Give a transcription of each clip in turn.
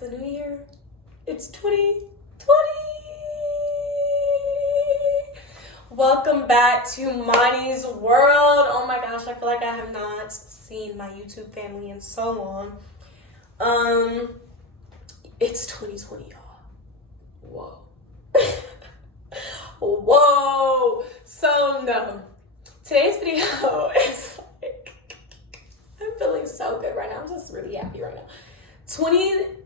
the new year. It's 2020. Welcome back to Monty's World. Oh my gosh, I feel like I have not seen my YouTube family in so long. It's 2020, y'all. Whoa. Whoa. So no. Today's video is like, I'm feeling so good right now. I'm just really happy right now. 2020.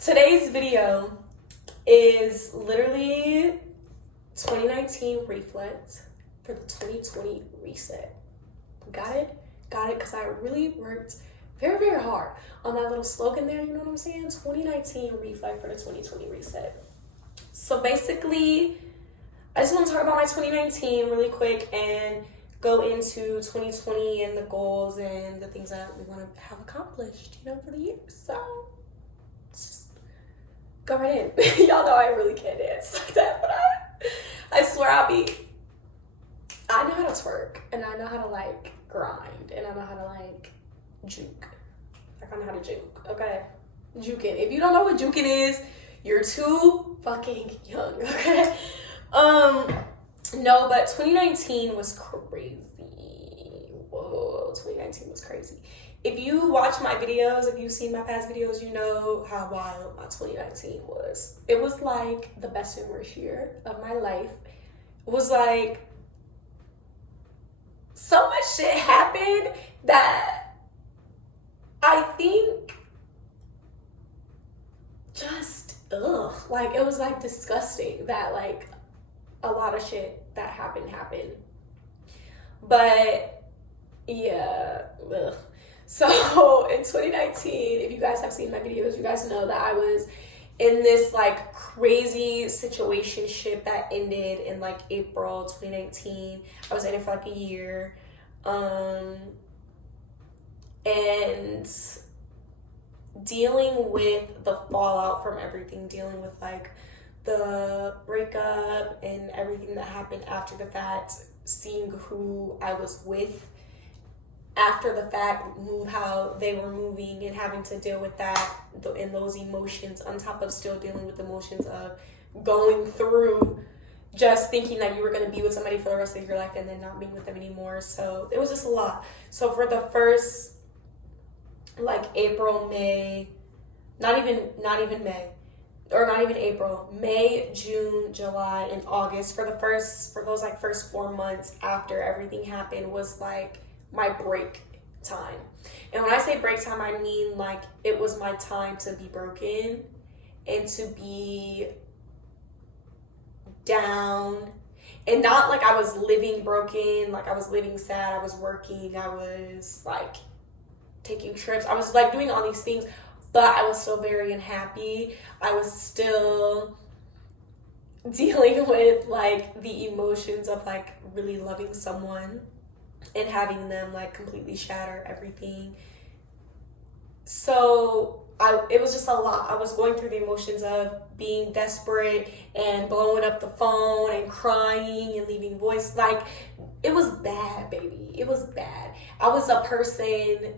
Today's video is literally 2019 reflect for the 2020 reset. Got it? Got it, because I really worked very, very hard on that little slogan there, you know what I'm saying? 2019 reflect for the 2020 reset. So basically, I just want to talk about my 2019 really quick and go into 2020 and the goals and the things that we want to have accomplished, you know, for the year. So, just go right in. Y'all know I really can't dance like that, but I swear I know how to twerk, and I know how to, like, grind, and I know how to, like, juke. Like, I know how to juke, okay? Juking. If you don't know what juking is, you're too fucking young, okay? No, but 2019 was crazy. Whoa, 2019 was crazy. If you watch my videos, if you've seen my past videos, you know how wild my 2019 was. It was like the best and worst year of my life. It was like so much shit happened that I think just, like, it was like disgusting that like a lot of shit that happened. But yeah, ugh. So in 2019, if you guys have seen my videos, you guys know that I was in this like crazy situationship that ended in like April 2019. I was in it for like a year. And dealing with the fallout from everything, dealing with like the breakup and everything that happened after the fact, seeing who I was with after the fact, how they were moving and having to deal with that and those emotions on top of still dealing with the emotions of going through just thinking that you were going to be with somebody for the rest of your life and then not being with them anymore. So it was just a lot. So for the first like April, May, not even May, or not even April, May, June, July, and August, for those like first 4 months after everything happened was like my break time. And when I say break time, I mean like it was my time to be broken and to be down, and not like I was living broken, like I was living sad, I was working, I was like taking trips, I was like doing all these things, but I was still very unhappy. I was still dealing with like the emotions of like really loving someone and having them like completely shatter everything. So it was just a lot. I was going through the emotions of being desperate and blowing up the phone and crying and leaving voice. Like, it was bad, baby. It was bad. I was a person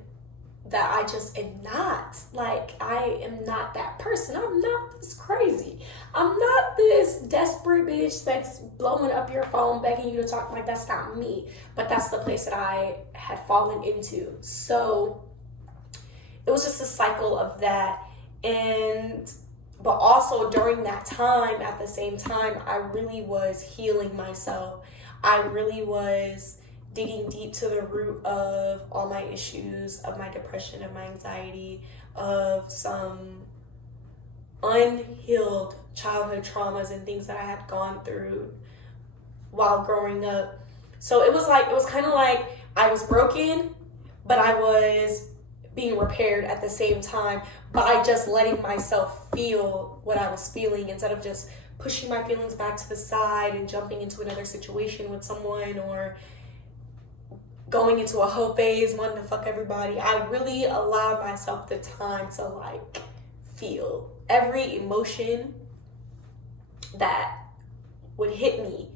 that I just am not. Like, I am not that person. I'm not this crazy. I'm not this desperate bitch that's blowing up your phone, begging you to talk. Like, that's not me. But that's the place that I had fallen into. So it was just a cycle of that. But also during that time, at the same time, I really was healing myself. I really was digging deep to the root of all my issues, of my depression, of my anxiety, of some unhealed childhood traumas and things that I had gone through while growing up. So it was kind of like I was broken, but I was being repaired at the same time by just letting myself feel what I was feeling instead of just pushing my feelings back to the side and jumping into another situation with someone or going into a whole phase, wanting to fuck everybody. I really allowed myself the time to like feel every emotion that would hit me.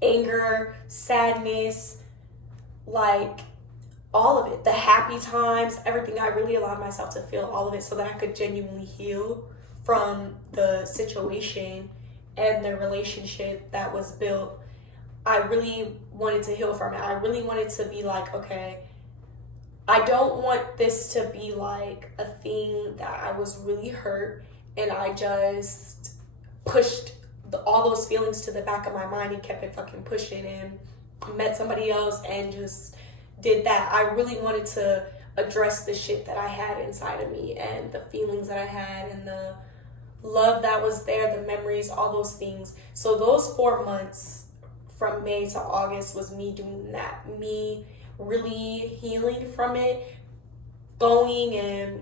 Anger, sadness, like all of it, the happy times, everything. I really allowed myself to feel all of it so that I could genuinely heal from the situation and the relationship that was built. I really wanted to heal from it. I really wanted to be like, okay, I don't want this to be like a thing that I was really hurt and I just pushed all those feelings to the back of my mind and kept it fucking pushing and met somebody else and just did that. I really wanted to address the shit that I had inside of me and the feelings that I had and the love that was there, the memories, all those things. So those 4 months from May to August was me doing that, me really healing from it, going and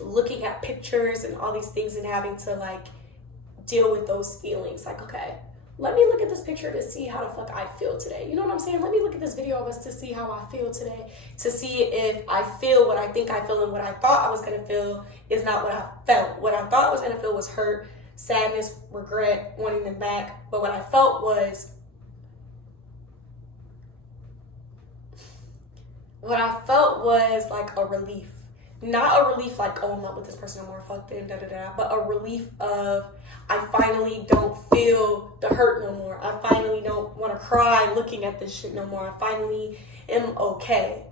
looking at pictures and all these things and having to like deal with those feelings. Like, okay, let me look at this picture to see how the fuck I feel today. You know what I'm saying? Let me look at this video of us to see how I feel today, to see if I feel what I think I feel and what I thought I was going to feel is not what I felt. What I thought I was going to feel was hurt, sadness, regret, wanting them back. But what I felt was like a relief. Not a relief like, oh, I'm not with this person no more, fuck them, but a relief of I finally don't feel the hurt no more. I finally don't want to cry looking at this shit no more. I finally am okay.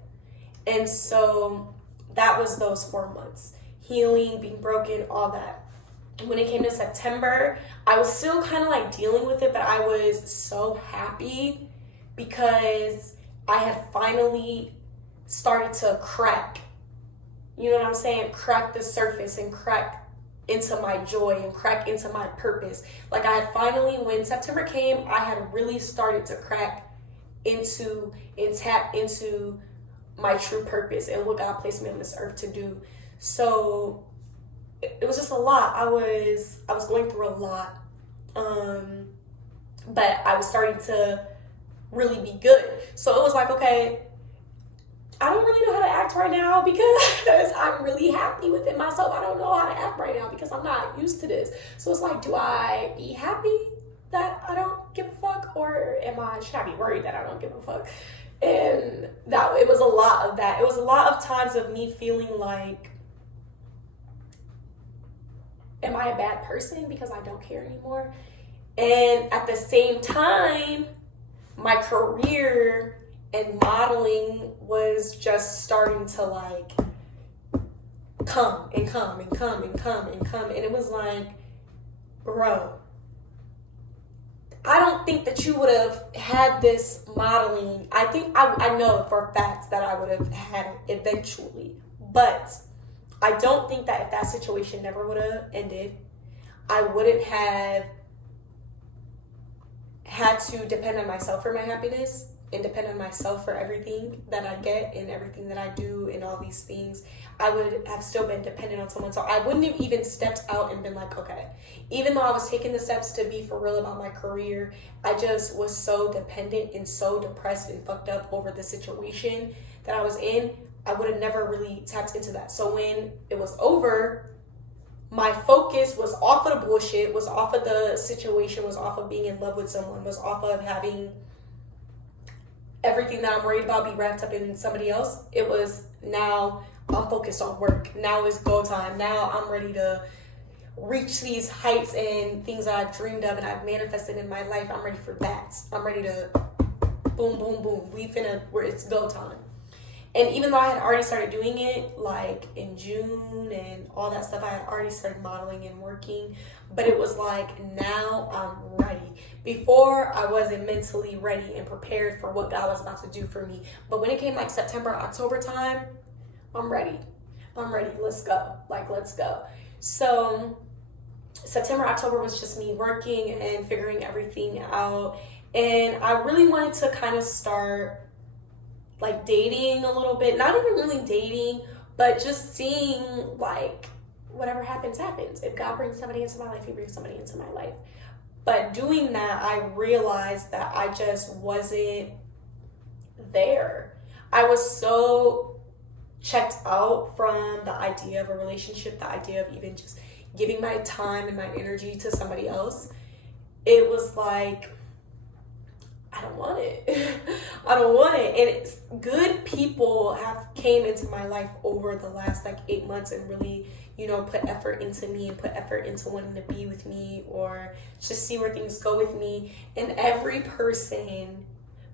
And so that was those 4 months. Healing, being broken, all that. When it came to September, I was still kind of like dealing with it, but I was so happy because I had finally started to crack. You know what I'm saying? Crack the surface and crack into my joy and crack into my purpose. Like I had finally, when September came, I had really started to crack into and tap into my true purpose and what God placed me on this earth to do. So it was just a lot. I was going through a lot. But I was starting to really be good. So it was like, okay, I don't really know how to act right now because I'm really happy within myself. I don't know how to act right now because I'm not used to this. So it's like, do I be happy that I don't give a fuck, or should I be worried that I don't give a fuck? And it was a lot of that. It was a lot of times of me feeling like, am I a bad person because I don't care anymore? And at the same time, my career and modeling was just starting to like come and come and come and come and come. And it was like, bro, I don't think that you would have had this modeling. I think I know for a fact that I would have had it eventually. But I don't think that if that situation never would have ended, I wouldn't have had to depend on myself for my happiness and depend on myself for everything that I get and everything that I do and all these things. I would have still been dependent on someone. So I wouldn't have even stepped out and been like, okay, even though I was taking the steps to be for real about my career, I just was so dependent and so depressed and fucked up over the situation that I was in. I would have never really tapped into that. So when it was over, my focus was off of the bullshit, was off of the situation, was off of being in love with someone, was off of having everything that I'm worried about be wrapped up in somebody else. It was, now I'm focused on work. Now it's go time. Now I'm ready to reach these heights and things that I've dreamed of and I've manifested in my life. I'm ready for that. I'm ready to boom, boom, boom. It's go time. And even though I had already started doing it, like in June and all that stuff, I had already started modeling and working. But it was like, now I'm ready. Before, I wasn't mentally ready and prepared for what God was about to do for me. But when it came like September, October time, I'm ready. Let's go. Let's go. So September, October was just me working and figuring everything out. And I really wanted to kind of start like dating a little bit, not even really dating, but just seeing like whatever happens. If God brings somebody into my life, he brings somebody into my life. But doing that, I realized that I just wasn't there. I was so checked out from the idea of a relationship, the idea of even just giving my time and my energy to somebody else. It was like, I don't want it. I don't want it. And it's, good people have came into my life over the last like 8 months and really, you know, put effort into me and put effort into wanting to be with me or just see where things go with me. And every person,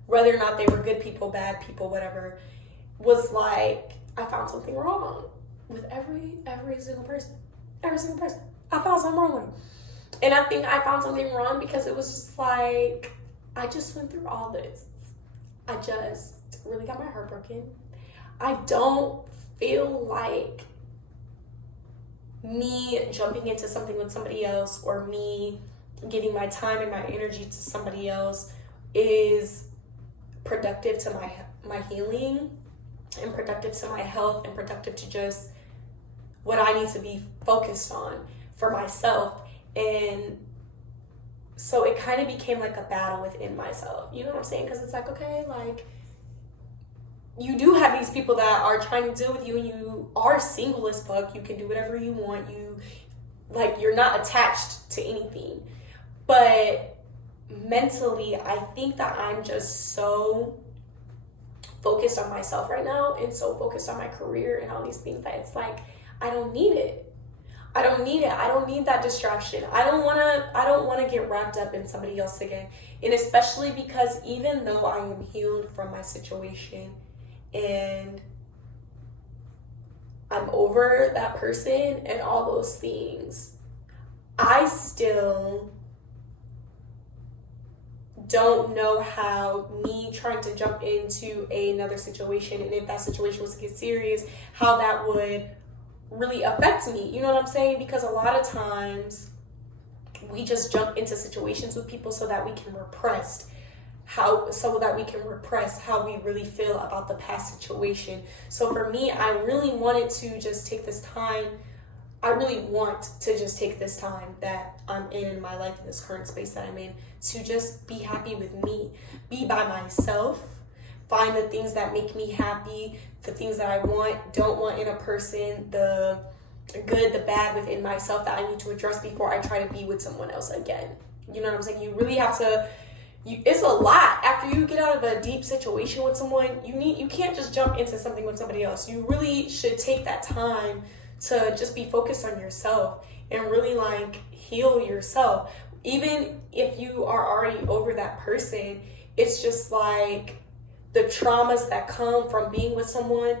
whether or not they were good people, bad people, whatever, was like, I found something wrong with every single person. Every single person. I found something wrong with them. And I think I found something wrong because it was just like, I just went through all this. I just really got my heart broken. I don't feel like me jumping into something with somebody else or me giving my time and my energy to somebody else is productive to my healing and productive to my health and productive to just what I need to be focused on for myself. And so it kind of became like a battle within myself. You know what I'm saying? Because it's like, okay, like, you do have these people that are trying to deal with you and you are single as fuck. You can do whatever you want. You're not attached to anything. But mentally, I think that I'm just so focused on myself right now and so focused on my career and all these things that it's like, I don't need it. I don't need it. I don't need that distraction. I don't want to get wrapped up in somebody else again. And especially because even though I am healed from my situation and I'm over that person and all those things, I still don't know how me trying to jump into another situation, and if that situation was to get serious, how that would really affects me. You know what I'm saying? Because a lot of times we just jump into situations with people so that we can repress how we really feel about the past situation. So for me, I really wanted to just take this time. I really want to just take this time that I'm in my life, in this current space that I'm in, to just be happy with me, be by myself, find the things that make me happy, the things that I don't want in a person, the good, the bad within myself that I need to address before I try to be with someone else again. You know what I'm saying? You really have to, it's a lot. After you get out of a deep situation with someone, you can't just jump into something with somebody else. You really should take that time to just be focused on yourself and really like heal yourself. Even if you are already over that person, it's just like, the traumas that come from being with someone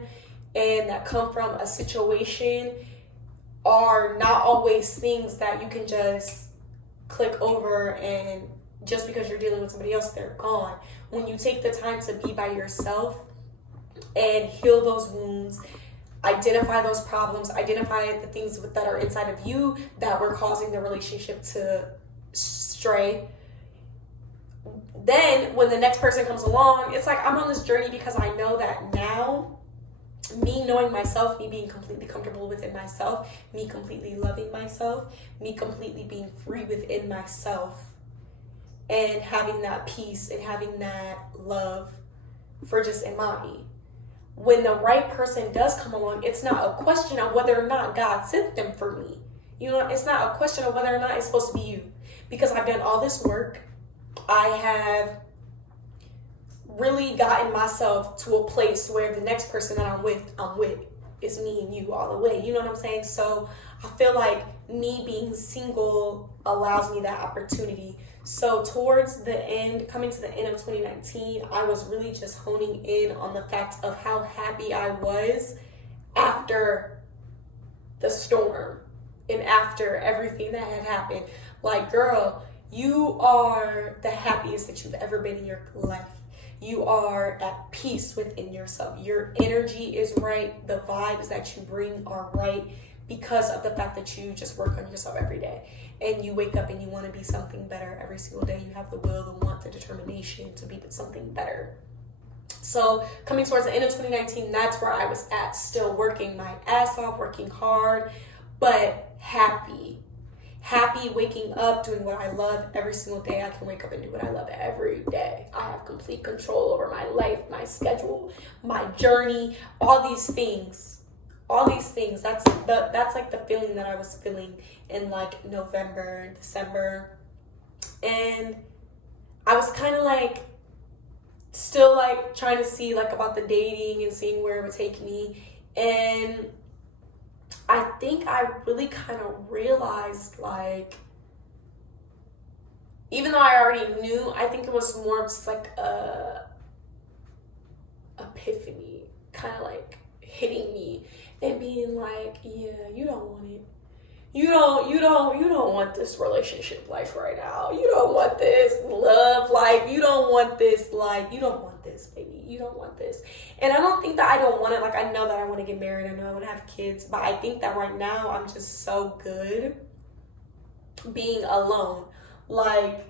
and that come from a situation are not always things that you can just click over, and just because you're dealing with somebody else, they're gone. When you take the time to be by yourself and heal those wounds, identify those problems, identify the things that are inside of you that were causing the relationship to stray, then when the next person comes along, it's like I'm on this journey because I know that now, me knowing myself, me being completely comfortable within myself, me completely loving myself, me completely being free within myself, and having that peace and having that love for just Imani. When the right person does come along, it's not a question of whether or not God sent them for me. You know, it's not a question of whether or not it's supposed to be you. Because I've done all this work. I have really gotten myself to a place where the next person that I'm with is me and you all the way. You know what I'm saying? So I feel like me being single allows me that opportunity. So towards the end, coming to the end of 2019, I was really just honing in on the fact of how happy I was after the storm and after everything that had happened. Like, girl, you are the happiest that you've ever been in your life. You are at peace within yourself. Your energy is right. The vibes that you bring are right because of the fact that you just work on yourself every day. And you wake up and you want to be something better every single day. You have the will, the want, the determination to be something better. So coming towards the end of 2019, that's where I was at, still working my ass off, working hard, but happy waking up, doing what I love every single day. I can wake up and do what I love every day. I have complete control over my life, my schedule, my journey, all these things. That's like the feeling that I was feeling in like November, December. And I was kind of like, still like trying to see like about the dating and seeing where it would take me. And I think I really kind of realized, like, even though I already knew, I think it was more just like a epiphany, kind of like hitting me and being like, yeah, you don't want it. You don't want this relationship life right now. You don't want this love life. You don't want this life. You don't want this, baby. You don't want this. And I don't think that I don't want it. Like, I know that I want to get married. I know I want to have kids. But I think that right now I'm just so good being alone. Like,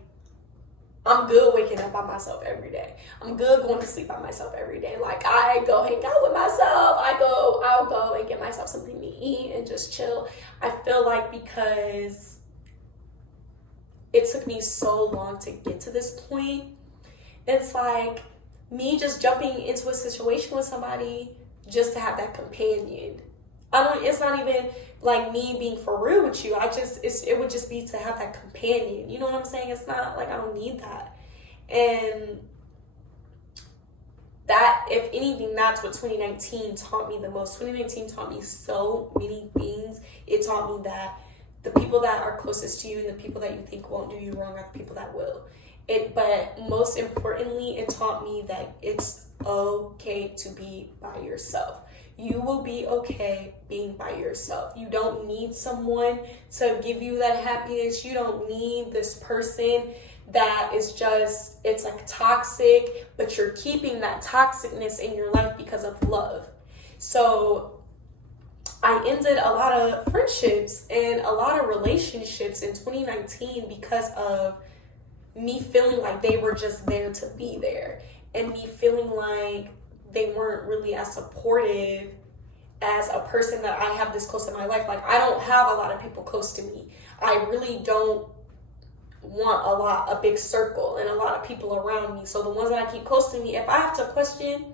I'm good waking up by myself every day. I'm good going to sleep by myself every day. Like, I go hang out with myself. I'll go and get myself something to eat and just chill. I feel like because it took me so long to get to this point, it's like me just jumping into a situation with somebody just to have that companion. It's not even like me being for real with you. It would just be to have that companion. You know what I'm saying? It's not like I don't need that. And that, if anything, that's what 2019 taught me the most. 2019 taught me so many things. It taught me that the people that are closest to you and the people that you think won't do you wrong are the people that will. But most importantly, it taught me that it's okay to be by yourself. You will be okay being by yourself. You don't need someone to give you that happiness. You don't need this person that is just, it's like toxic, but you're keeping that toxicness in your life because of love. So I ended a lot of friendships and a lot of relationships in 2019 because of me feeling like they were just there to be there, and me feeling like they weren't really as supportive as a person that I have this close in my life. Like, I don't have a lot of people close to me. I really don't want a big circle and a lot of people around me. So the ones that I keep close to me, if I have to question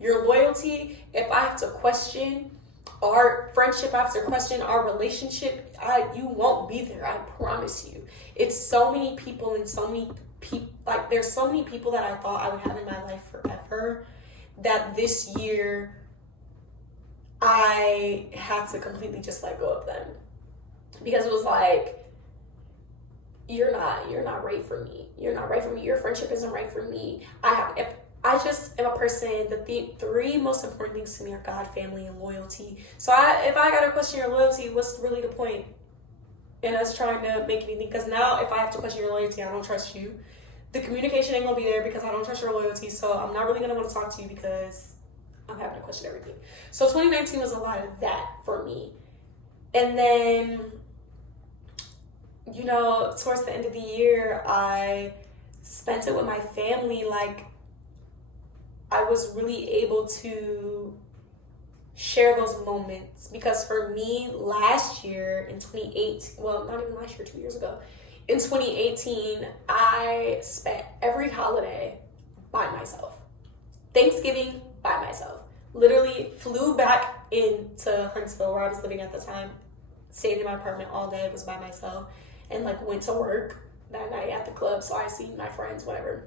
your loyalty, if I have to question our friendship, I have to question our relationship, you won't be there. I promise you. It's so many people and so many people, like, there's so many people that I thought I would have in my life forever, that this year I had to completely just let go of them, because it was like, you're not right for me. You're not right for me. Your friendship isn't right for me. If I just am a person, the three most important things to me are God, family, and loyalty. So if I gotta question your loyalty, what's really the point in us trying to make anything? Because now if I have to question your loyalty, I don't trust you. The communication ain't gonna be there because I don't trust your loyalty. So I'm not really gonna want to talk to you because I'm having to question everything. So 2019 was a lot of that for me. And then, you know, towards the end of the year, I spent it with my family. Like, I was really able to share those moments, because for me, last year in 2018, well, not even last year, 2 years ago, in 2018, I spent every holiday by myself. Thanksgiving by myself. Literally flew back into Huntsville, where I was living at the time, stayed in my apartment all day, was by myself, and like went to work that night at the club, so I seen my friends, whatever.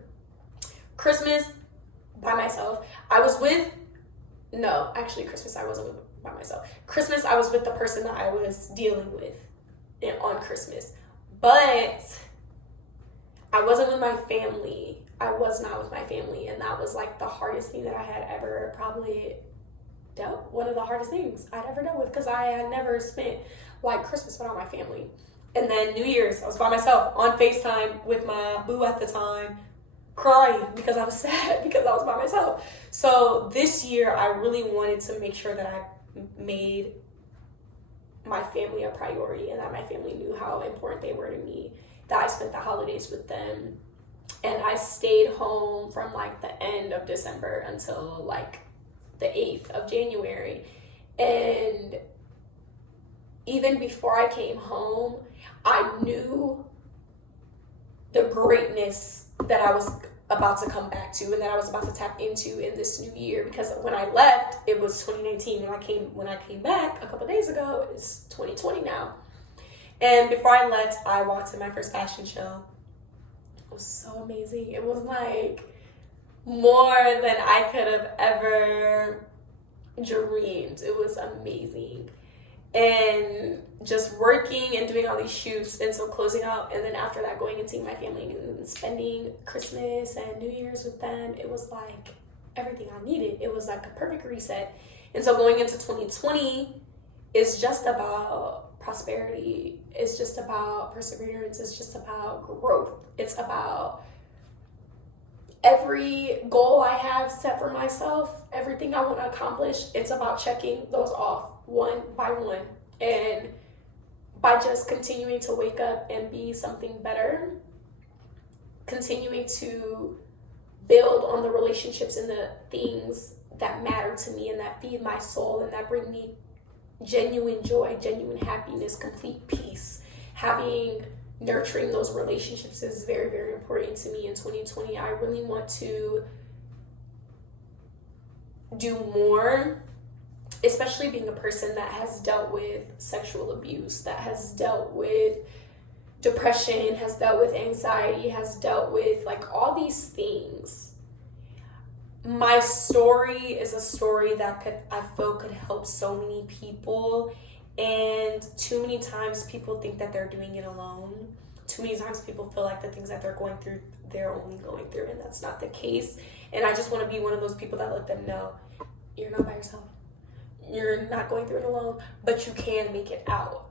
Christmas by myself. Christmas I wasn't by myself. Christmas I was with the person that I was dealing with on Christmas. But I wasn't with my family. I was not with my family, and that was like the hardest thing that I had ever probably dealt. One of the hardest things I'd ever dealt with, because I had never spent like Christmas without my family. And then New Year's, I was by myself on FaceTime with my boo at the time, crying because I was sad because I was by myself. So this year, I really wanted to make sure that I made my family a priority, and that my family knew how important they were to me, that I spent the holidays with them. And I stayed home from like the end of December until like the 8th of January. And even before I came home, I knew the greatness that I was about to come back to, and that I was about to tap into in this new year. Because when I left, it was 2019. When I came back a couple days ago, it's 2020 now. And before I left, I walked to my first fashion show. It was so amazing. It was like more than I could have ever dreamed. It was amazing. And just working and doing all these shoots, and so closing out, and then after that going and seeing my family and spending Christmas and New Year's with them, it was like everything I needed. It was like a perfect reset. And so going into 2020 is just about prosperity. It's just about perseverance. It's just about growth. It's about every goal I have set for myself, everything I want to accomplish, it's about checking those off one by one. And by just continuing to wake up and be something better, continuing to build on the relationships and the things that matter to me and that feed my soul and that bring me genuine joy, genuine happiness, complete peace. Nurturing those relationships is very, very important to me in 2020. I really want to do more, especially being a person that has dealt with sexual abuse, that has dealt with depression, has dealt with anxiety, has dealt with like all these things. My story is a story that I feel could help so many people. And too many times people think that they're doing it alone. Too many times people feel like the things that they're going through, they're only going through, and that's not the case. And I just want to be one of those people that let them know, you're not by yourself. You're not going through it alone, but you can make it out.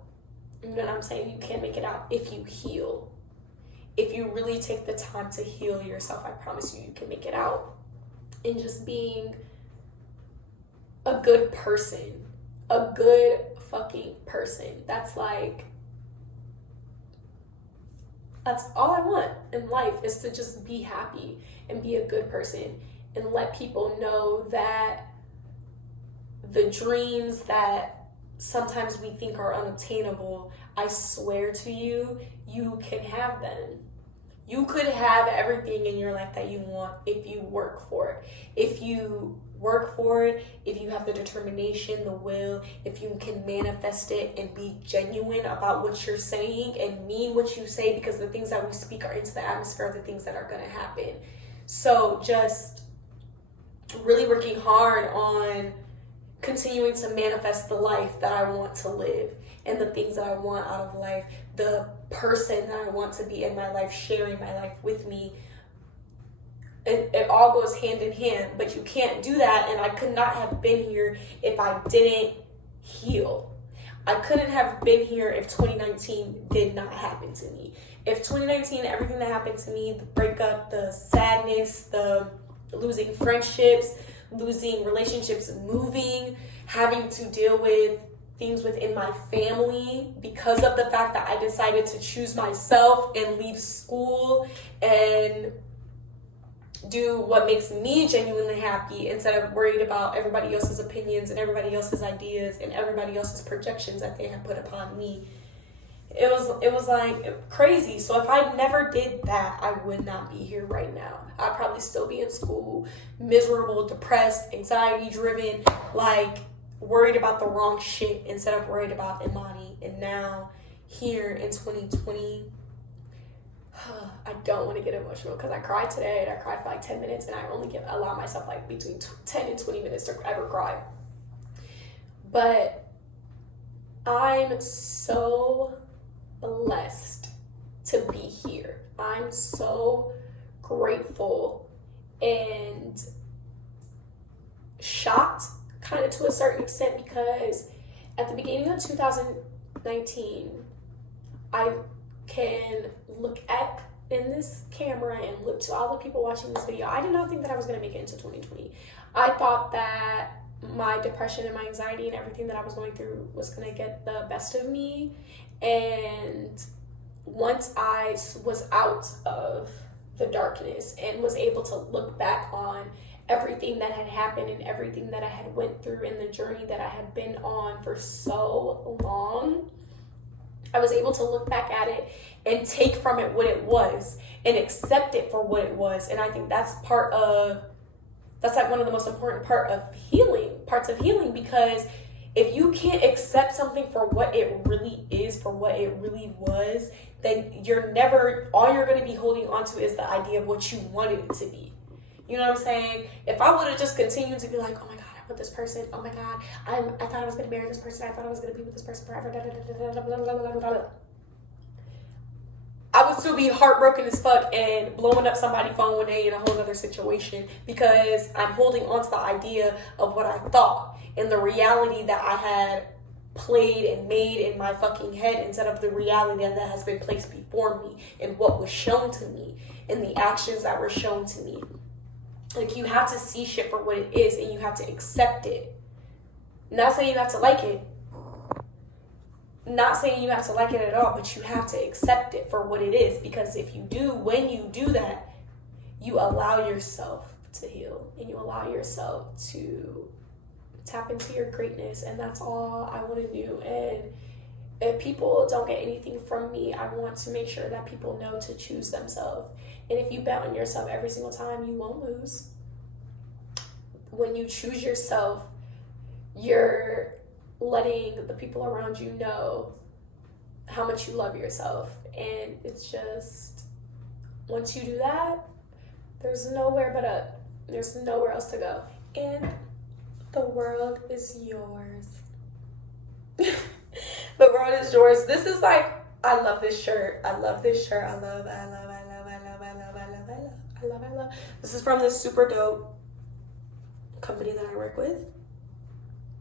You know what I'm saying? You can make it out if you heal. If you really take the time to heal yourself, I promise you, you can make it out. And just being a good person, a good fucking person. That's all I want in life, is to just be happy and be a good person and let people know that the dreams that sometimes we think are unobtainable, I swear to you, you can have them. You could have everything in your life that you want if you work for it. If you work for it, if you have the determination, the will, if you can manifest it and be genuine about what you're saying and mean what you say, because the things that we speak are into the atmosphere, the things that are going to happen. So just really working hard on continuing to manifest the life that I want to live and the things that I want out of life, the person that I want to be in my life, sharing my life with me. It all goes hand in hand, but you can't do that. And I could not have been here if I didn't heal. I couldn't have been here if 2019 did not happen to me. If 2019, everything that happened to me, the breakup, the sadness, the losing friendships, losing relationships, moving, having to deal with things within my family because of the fact that I decided to choose myself and leave school and do what makes me genuinely happy instead of worried about everybody else's opinions and everybody else's ideas and everybody else's projections that they have put upon me. It was like crazy. So if I never did that, I would not be here right now. I'd probably still be in school, miserable, depressed, anxiety driven, like worried about the wrong shit instead of worried about Imani. And now here in 2020, I don't want to get emotional because I cried today and I cried for like 10 minutes, and I only allow myself like between 10 and 20 minutes to ever cry. But I'm so blessed to be here. I'm so grateful and shocked kind of to a certain extent, because at the beginning of 2019, I can look at in this camera and look to all the people watching this video. I did not think that I was going to make it into 2020. I thought that my depression and my anxiety and everything that I was going through was going to get the best of me. And once I was out of the darkness and was able to look back on everything that had happened and everything that I had went through and the journey that I had been on for so long, I was able to look back at it and take from it what it was and accept it for what it was. And I think that's like one of the most important parts of healing, because if you can't accept something for what it really is, for what it really was, then all you're going to be holding on to is the idea of what you wanted it to be. You know what I'm saying? If I would have just continued to be like, oh my God, I want this person. Oh my God, I thought I was going to marry this person. I thought I was going to be with this person forever. I would still be heartbroken as fuck and blowing up somebody's phone one day in a whole other situation because I'm holding on to the idea of what I thought and the reality that I had played and made in my fucking head instead of the reality that has been placed before me and what was shown to me and the actions that were shown to me. Like, you have to see shit for what it is and you have to accept it. Not saying you have to like it. Not saying you have to like it at all, but you have to accept it for what it is, because if you do, when you do that, you allow yourself to heal and you allow yourself to tap into your greatness, and that's all I want to do. And if people don't get anything from me, I want to make sure that people know to choose themselves. And if you bet on yourself every single time, you won't lose. When you choose yourself, you're letting the people around you know how much you love yourself. And it's just, once you do that, there's nowhere but up. There's nowhere else to go. And the world is yours. The world is yours. This is like, I love this shirt. I love this shirt. I love. This is from this super dope company that I work with,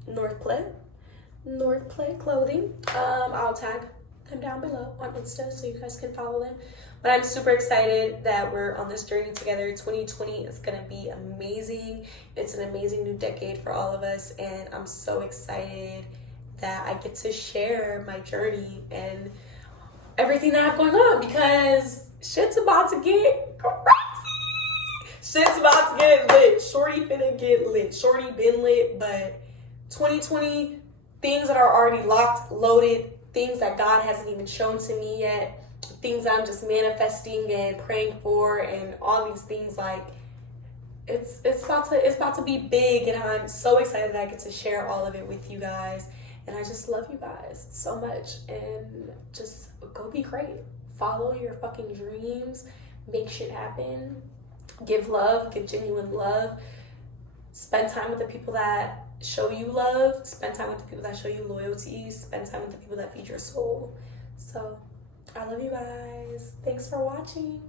North Play Clothing. I'll tag them down below on Insta so you guys can follow them. But I'm super excited that we're on this journey together. 2020 is gonna be amazing. It's an amazing new decade for all of us, and I'm so excited that I get to share my journey and everything that I have going on, because shit's about to get crazy. Shit's about to get lit. Shorty finna get lit. Shorty been lit, but 2020, things that are already locked, loaded, things that God hasn't even shown to me yet, things I'm just manifesting and praying for, and all these things, like, it's about to be big, and I'm so excited that I get to share all of it with you guys. And I just love you guys so much, and just go be great. Follow your fucking dreams, make shit happen, give love, give genuine love, spend time with the people that show you love, spend time with the people that show you loyalty, spend time with the people that feed your soul. So I love you guys. Thanks for watching.